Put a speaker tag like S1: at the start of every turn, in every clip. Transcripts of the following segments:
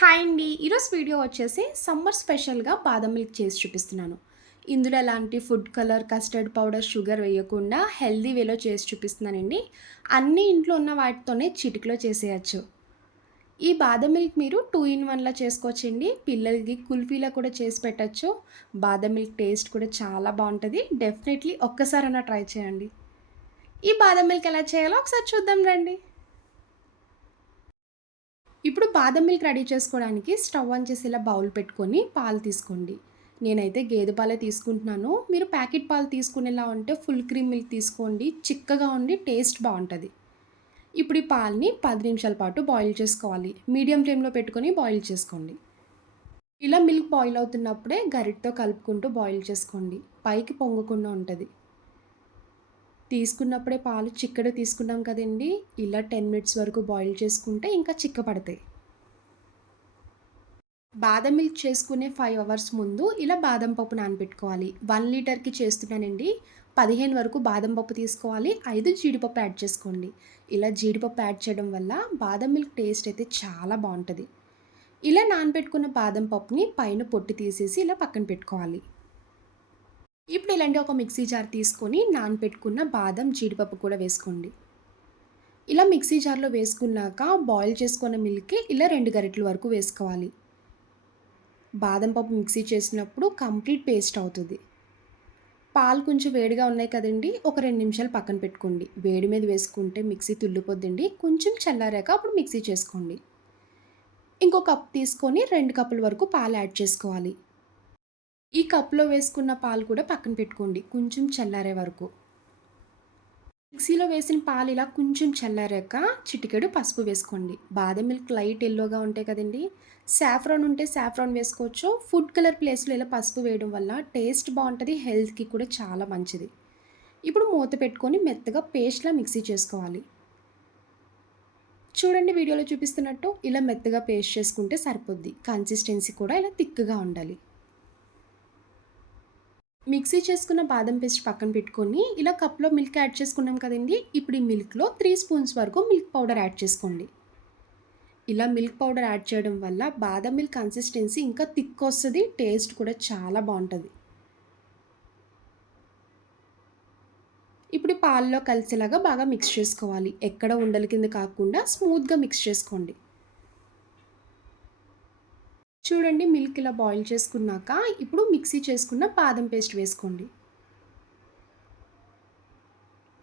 S1: Hi అండి. ఈరోజు video వచ్చేసి సమ్మర్ స్పెషల్గా బాదం మిల్క్ చేసి చూపిస్తున్నాను. ఇందులో ఎలాంటి food colour custard powder sugar వేయకుండా హెల్దీ వేలో చేసి చూపిస్తున్నానండి. అన్ని ఇంట్లో ఉన్న వాటితోనే చిటికలో చేసేయచ్చు. ఈ బాదం మిల్క్ మీరు టూ ఇన్ వన్లో చేసుకోవచ్చండి. పిల్లలకి కుల్ఫీలో కూడా చేసి పెట్టచ్చు. బాదం మిల్క్ టేస్ట్ కూడా చాలా బాగుంటుంది. డెఫినెట్లీ ఒక్కసారైనా ట్రై చేయండి. ఈ బాదం మిల్క్ ఎలా చేయాలో ఒకసారి చూద్దాం రండి. ఇప్పుడు బాదం మిల్క్ రెడీ చేసుకోవడానికి స్టవ్ ఆన్ చేసి ఇలా బౌల్ పెట్టుకొని పాలు తీసుకోండి. నేనైతే గేదె పాలే తీసుకుంటున్నాను. మీరు ప్యాకెట్ పాలు తీసుకునేలా ఉంటే ఫుల్ క్రీమ్ మిల్క్ తీసుకోండి. చిక్కగా ఉండి టేస్ట్ బాగుంటుంది. ఇప్పుడు ఈ పాలని పది నిమిషాల పాటు బాయిల్ చేసుకోవాలి. మీడియం ఫ్లేమ్లో పెట్టుకొని బాయిల్ చేసుకోండి. ఇలా మిల్క్ బాయిల్ అవుతున్నప్పుడే గరిటతో కలుపుకుంటూ బాయిల్ చేసుకోండి. పైకి పొంగకుండా ఉంటుంది. తీసుకున్నప్పుడే పాలు చిక్కడ తీసుకున్నాం కదండి. ఇలా టెన్ మినిట్స్ వరకు బాయిల్ చేసుకుంటే ఇంకా చిక్కపడతాయి. బాదం మిల్క్ చేసుకునే ఫైవ్ అవర్స్ ముందు ఇలా బాదం పప్పు నానబెట్టుకోవాలి. వన్ లీటర్కి చేస్తున్నానండి. పదిహేను వరకు బాదం పప్పు తీసుకోవాలి. ఐదు జీడిపప్పు యాడ్ చేసుకోండి. ఇలా జీడిపప్పు యాడ్ చేయడం వల్ల బాదం మిల్క్ టేస్ట్ అయితే చాలా బాగుంటుంది. ఇలా నానబెట్టుకున్న బాదం పప్పుని పైన పొట్టి తీసేసి ఇలా పక్కన పెట్టుకోవాలి. ఇప్పుడు ఇలాంటి ఒక మిక్సీ జార్ తీసుకొని నానపెట్టుకున్న బాదం జీడిపప్పు కూడా వేసుకోండి. ఇలా మిక్సీ జార్లో వేసుకున్నాక బాయిల్ చేసుకున్న మిల్క్ ఇలా రెండు గరిటల వరకు వేసుకోవాలి. బాదం పప్పు మిక్సీ చేసినప్పుడు కంప్లీట్ పేస్ట్ అవుతుంది. పాలు కొంచెం వేడిగా ఉన్నాయి కదండి ఒక రెండు నిమిషాలు పక్కన పెట్టుకోండి. వేడి మీద వేసుకుంటే మిక్సీ తుల్లిపోద్దండి. కొంచెం చల్లారాక అప్పుడు మిక్సీ చేసుకోండి. ఇంకో కప్ తీసుకొని రెండు కప్పుల వరకు పాలు యాడ్ చేసుకోవాలి. ఈ కప్లో వేసుకున్న పాలు కూడా పక్కన పెట్టుకోండి. కొంచెం చల్లారే వరకు. మిక్సీలో వేసిన పాలు ఇలా కొంచెం చల్లారాక చిటికెడు పసుపు వేసుకోండి. బాదం మిల్క్ లైట్ ఎల్లోగా ఉంటాయి కదండి సాఫ్రాన్ ఉంటే సాఫ్రాన్ వేసుకోవచ్చు. ఫుడ్ కలర్ ప్లేస్లో ఇలా పసుపు వేయడం వల్ల టేస్ట్ బాగుంటుంది హెల్త్కి కూడా చాలా మంచిది. ఇప్పుడు మూత పెట్టుకొని మెత్తగా పేస్ట్లా మిక్సీ చేసుకోవాలి. చూడండి వీడియోలో చూపిస్తున్నట్టు ఇలా మెత్తగా పేస్ట్ చేసుకుంటే సరిపోద్ది. కన్సిస్టెన్సీ కూడా ఇలా థిక్గా ఉండాలి. మిక్సీ చేసుకున్న బాదం పేస్ట్ పక్కన పెట్టుకొని ఇలా కప్లో మిల్క్ యాడ్ చేసుకున్నాం కదండి. ఇప్పుడు ఈ మిల్క్లో త్రీ స్పూన్స్ వరకు మిల్క్ పౌడర్ యాడ్ చేసుకోండి. ఇలా మిల్క్ పౌడర్ యాడ్ చేయడం వల్ల బాదం మిల్క్ కన్సిస్టెన్సీ ఇంకా థిక్ వస్తుంది టేస్ట్ కూడా చాలా బాగుంటుంది. ఇప్పుడు పాలలో కలిసేలాగా బాగా మిక్స్ చేసుకోవాలి. ఎక్కడ ఉండల కింద కాకుండా స్మూత్గా మిక్స్ చేసుకోండి. చూడండి మిల్క్ ఇలా బాయిల్ చేసుకున్నాక ఇప్పుడు మిక్సీ చేసుకున్న బాదం పేస్ట్ వేసుకోండి.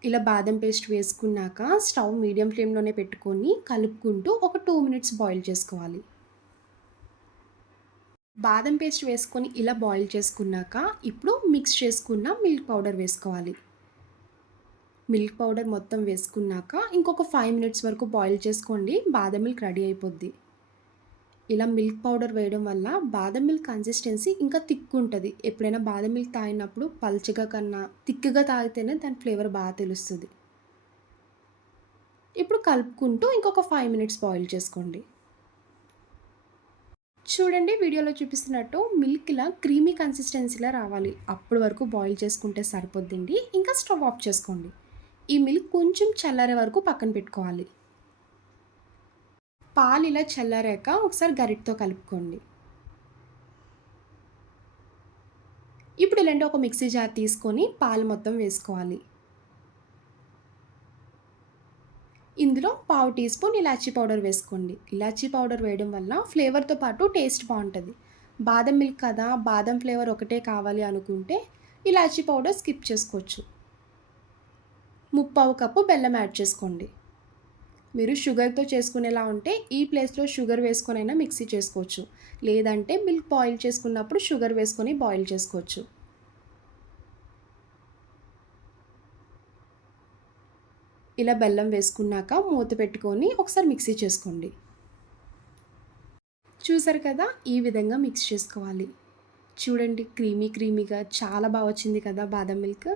S1: ఇలా బాదం పేస్ట్ వేసుకున్నాక స్టవ్ మీడియం ఫ్లేమ్లోనే పెట్టుకొని కలుపుకుంటూ ఒక టూ మినిట్స్ బాయిల్ చేసుకోవాలి. బాదం పేస్ట్ వేసుకొని ఇలా బాయిల్ చేసుకున్నాక ఇప్పుడు మిక్స్ చేసుకున్న మిల్క్ పౌడర్ వేసుకోవాలి. మిల్క్ పౌడర్ మొత్తం వేసుకున్నాక ఇంకొక ఫైవ్ మినిట్స్ వరకు బాయిల్ చేసుకోండి బాదం మిల్క్ రెడీ అయిపోద్ది. ఇలా మిల్క్ పౌడర్ వేయడం వల్ల బాదం మిల్క్ కన్సిస్టెన్సీ ఇంకా థిక్ ఉంటుంది ఎప్పుడైనా బాదం మిల్క్ తాగినప్పుడు పల్చగా కన్నా థిక్గా తాగితేనే దాని ఫ్లేవర్ బాగా తెలుస్తుంది. ఇప్పుడు కలుపుకుంటూ ఇంకొక ఫైవ్ మినిట్స్ బాయిల్ చేసుకోండి. చూడండి వీడియోలో చూపిస్తున్నట్టు మిల్క్ ఇలా క్రీమీ కన్సిస్టెన్సీలా రావాలి. అప్పటి వరకు బాయిల్ చేసుకుంటే సరిపోద్దండి. ఇంకా స్టవ్ ఆఫ్ చేసుకోండి. ఈ మిల్క్ కొంచెం చల్లారే వరకు పక్కన పెట్టుకోవాలి. పాలు ఇలా చల్లారాక ఒకసారి గరిటతో కలుపుకోండి. ఇప్పుడు ఇలాంటి ఒక మిక్సీ జార్ తీసుకొని పాలు మొత్తం వేసుకోవాలి. ఇందులో పావు టీ స్పూన్ ఇలాచీ పౌడర్ వేసుకోండి. ఇలాచీ పౌడర్ వేయడం వల్ల ఫ్లేవర్తో పాటు టేస్ట్ బాగుంటుంది. బాదం మిల్క్ కదా బాదం ఫ్లేవర్ ఒకటే కావాలి అనుకుంటే ఇలాచీ పౌడర్ స్కిప్ చేసుకోవచ్చు. ముప్పావు కప్పు బెల్లం యాడ్ చేసుకోండి. మీరు షుగర్తో చేసుకునేలా ఉంటే ఈ ప్లేస్లో షుగర్ వేసుకొనైనా మిక్సీ చేసుకోవచ్చు. లేదంటే మిల్క్ బాయిల్ చేసుకున్నప్పుడు షుగర్ వేసుకొని బాయిల్ చేసుకోవచ్చు. ఇలా బెల్లం వేసుకున్నాక మూత పెట్టుకొని ఒకసారి మిక్సీ చేసుకోండి. చూసారు కదా ఈ విధంగా మిక్స్ చేసుకోవాలి. చూడండి క్రీమీ క్రీమీగా చాలా బాగా వచ్చింది కదా బాదం మిల్క్.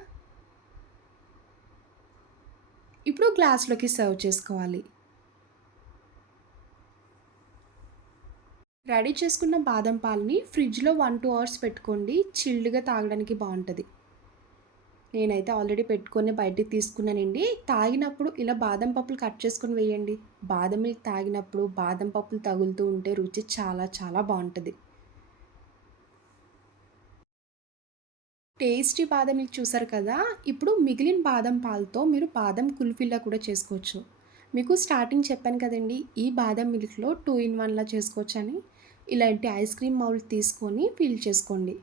S1: ఇప్పుడు గ్లాస్లోకి సర్వ్ చేసుకోవాలి రెడీ చేసుకున్న బాదం పాలని ఫ్రిడ్జ్లో వన్ టూ అవర్స్ పెట్టుకోండి చిల్డ్గా తాగడానికి బాగుంటుంది నేనైతే ఆల్రెడీ పెట్టుకొని బయటికి తీసుకున్నానండి. తాగినప్పుడు ఇలా బాదం పప్పులు కట్ చేసుకొని వేయండి. బాదం మిల్క్ తాగినప్పుడు బాదం పప్పులు తగులుతూ ఉంటే రుచి చాలా చాలా బాగుంటుంది టేస్టీ బాదం మిల్క్ చూసారు కదా! ఇప్పుడు మిగిలిన బాదం పాలతో మీరు బాదం కుల్ఫీలా కూడా చేసుకోవచ్చు. మీకు స్టార్టింగ్ చెప్పాను కదండీ! ఈ బాదం మిల్క్‌లో టూ ఇన్ 1లా చేసుకోవచ్చని. ఇలాంటి ఐస్ క్రీమ్ మౌల్డ్ తీసుకొని ఫిల్ చేసుకోండి.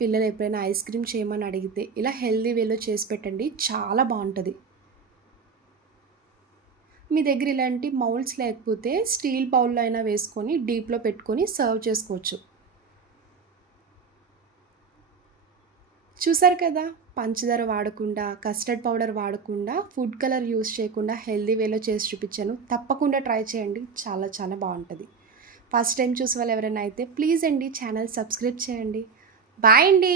S1: పిల్లలు ఎప్పుడైనా ఐస్ క్రీమ్ చేయమని అడిగితే ఇలా హెల్తీ వేలో చేసి పెట్టండి. చాలా బాగుంటుంది మీ దగ్గర ఇలాంటి మౌల్డ్స్ లేకపోతే స్టీల్ బౌల్‌లో అయినా వేసుకొని డీప్‌లో పెట్టుకొని సర్వ్ చేసుకోవచ్చు. చూసారు కదా! పంచదార వాడకుండా, కస్టర్డ్ పౌడర్ వాడకుండా, ఫుడ్ కలర్ యూస్ చేయకుండా హెల్తీ వేలో చేసి చూపించాను తప్పకుండా ట్రై చేయండి. చాలా చాలా బాగుంటుంది ఫస్ట్ టైమ్ చూసేవాళ్ళు ఎవరైనా అయితే ప్లీజ్ అండి ఛానల్ సబ్స్క్రైబ్ చేయండి. బాయ్ అండి.